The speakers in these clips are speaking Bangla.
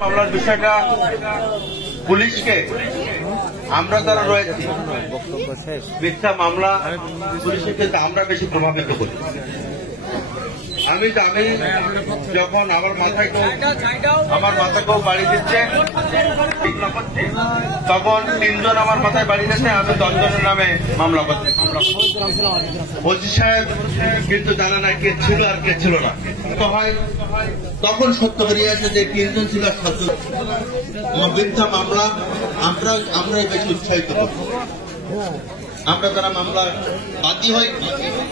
মামলার বিষয়টা পুলিশকে আমরা যারা রয়েছি মিথ্যা মামলা পুলিশের ক্ষেত্রে আমরা বেশি প্রভাবিত করি। আমি যখন আমার মাথাকেও বাড়ি দিচ্ছে তখন 3 জন আমার মাথায় বাড়ি দিচ্ছে, আমি 10 জনের নামে মামলা করছি। ওসি সাহেব কিন্তু জানে না কে ছিল আর কে ছিল না। তখন সত্য বেরিয়ে আছে যে 3 জন ছিল 7 জন। মিথ্যা মামলা আমরাই বেশি উৎসাহিত করি। আমরা যারা মামলা বাদী হই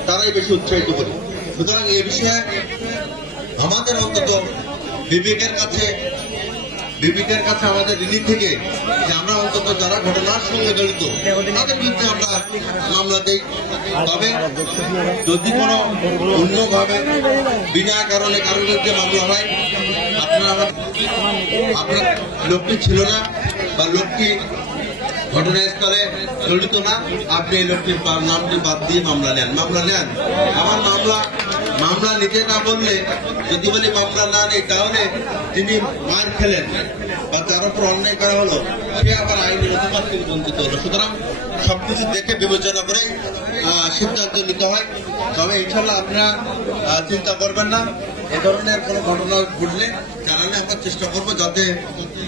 তারাই বেশি উৎসাহিত করি। সুতরাং এ বিষয়ে আমাদের অন্তত বিবেকের কাছে আমাদের ঋণী থেকে যে আমরা অন্তত যারা ঘটনার সঙ্গে জড়িত তাদের বিরুদ্ধে আমরা মামলা দিই। তবে যদি কোনো অন্যভাবে বিনা কারণে কারোর বিরুদ্ধে মামলা হয়, আপনার লোকটি ছিল না বা লোকটি ঘটনাস্থলে জড়িত না, আপনি এই লোকটির নামটি বাদ দিয়ে মামলা নেন। আমার মামলা নিতে না বললে, যদি বলি মামলা না নেই, তাহলে তিনি মার খেলেন বা তার উপর অন্যায় করা হলো, সে আবার আইনের অধিকার থেকে বঞ্চিত হলো। সুতরাং সবকিছু দেখে বিবেচনা করে সিদ্ধান্ত নিতে হয়। তবে ইনশাল্লাহ আপনারা চিন্তা করবেন না, এ ধরনের কোনো ঘটনা ঘটলে জানালে আমরা চেষ্টা করবো যাতে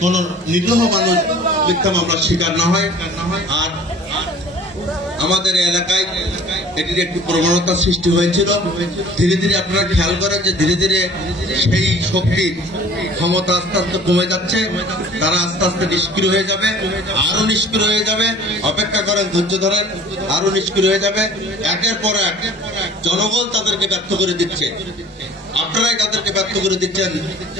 কোন নিরীহ মানুষ মিথ্যা মামলার শিকার না হয়। আর আমাদের এলাকায় এটির একটি প্রবণতা সৃষ্টি হয়েছিল। ধীরে ধীরে আপনারা খেয়াল করেন যে ধীরে ধীরে সেই শক্তির ক্ষমতা আস্তে আস্তে কমে যাচ্ছে। তারা আস্তে আস্তে নিষ্ক্রিয় হয়ে যাবে, আরো নিষ্ক্রিয় হয়ে যাবে। অপেক্ষা করেন, ধৈর্য ধরেন, আরো নিষ্ক্রিয় হয়ে যাবে। একের পর এক জনগণ তাদেরকে ব্যর্থ করে দিচ্ছে, আপনারাই তাদেরকে ব্যর্থ করে দিচ্ছেন।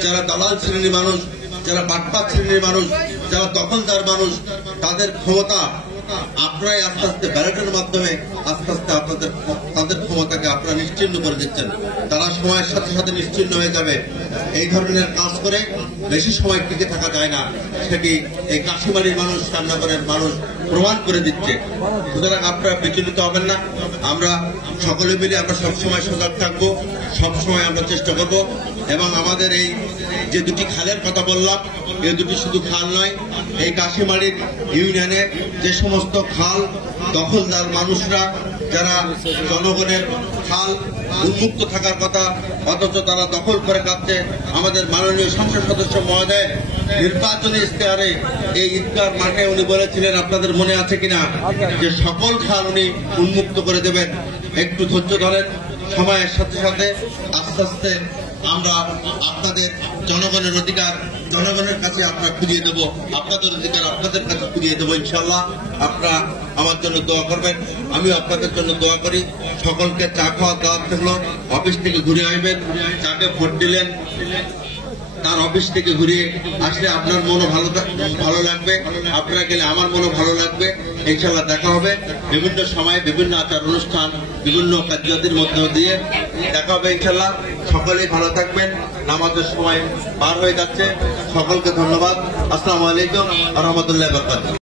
যারা দালাল শ্রেণীর মানুষ, যারা বাটপাত শ্রেণীর মানুষ, যারা দখলদার মানুষ, তাদের ক্ষমতা আপনারাই আস্তে আস্তে ব্যালটের মাধ্যমে আস্তে আস্তে তাদের ক্ষমতাকে আপনারা নিশ্চিহ্ন করে দিচ্ছেন। তারা সময়ের সাথে সাথে নিশ্চিহ্ন হয়ে যাবে। এই ধরনের কাজ করে বেশি সময় টিকে থাকা যায় না, সেটি এই কাশিমারির মানুষ, রান্নাঘরের মানুষ প্রমাণ করে দিচ্ছে। সুতরাং আপনারা বিচলিত হবেন না। আমরা সকলে মিলে আমরা সবসময় সজাগ থাকবো, সবসময় আমরা চেষ্টা করব। এবং আমাদের এই যে 2টি খালের কথা বললাম, এই 2টি শুধু খাল নয়, এই কাশিমারির ইউনিয়নে যে সমস্ত খাল দখলদার মানুষরা, যারা জনগণের খাল উন্মুক্ত থাকার কথা অথচ তারা দখল করে খাচ্ছে, আমাদের মাননীয় সংসদ সদস্য মহোদয় নির্বাচনী ইশতেহারে এই ঈদগাহ মাঠে উনি বলেছিলেন, আপনাদের মনে আছে কিনা, যে সকল খাল উনি উন্মুক্ত করে দেবেন। একটু ধৈর্য ধরেন, সময়ের সাথে সাথে আস্তে আস্তে আমরা আপনাদের জনগণের অধিকার জনগণের কাছে আমরা ফিরিয়ে দেব, আপনাদের অধিকার আপনাদের কাছে ফিরিয়ে দেবো ইনশাল্লাহ। আপনারা আমার জন্য দোয়া করবেন, আমিও আপনাদের জন্য দোয়া করি। সকলকে চা খাওয়া দাওয়াত থাকলো, অফিস থেকে ঘুরে আসবেন, যাকে ভোট দিলেন তার অফিস থেকে ঘুরিয়ে আসলে আপনার মনও ভালো লাগবে, আপনারা গেলে আমার মনও ভালো লাগবে। ইনশাল্লাহ দেখা হবে বিভিন্ন সময়ে, বিভিন্ন আচার অনুষ্ঠান, বিভিন্ন কার্যাদির মধ্য দিয়ে দেখা হবে ইনশাল্লাহ। সকলেই ভালো থাকবেন। নামাজের সময় পার হয়ে যাচ্ছে। সকলকে ধন্যবাদ। আসসালামু আলাইকুম ওয়া রাহমাতুল্লাহি ওয়া বারাকাতুহু।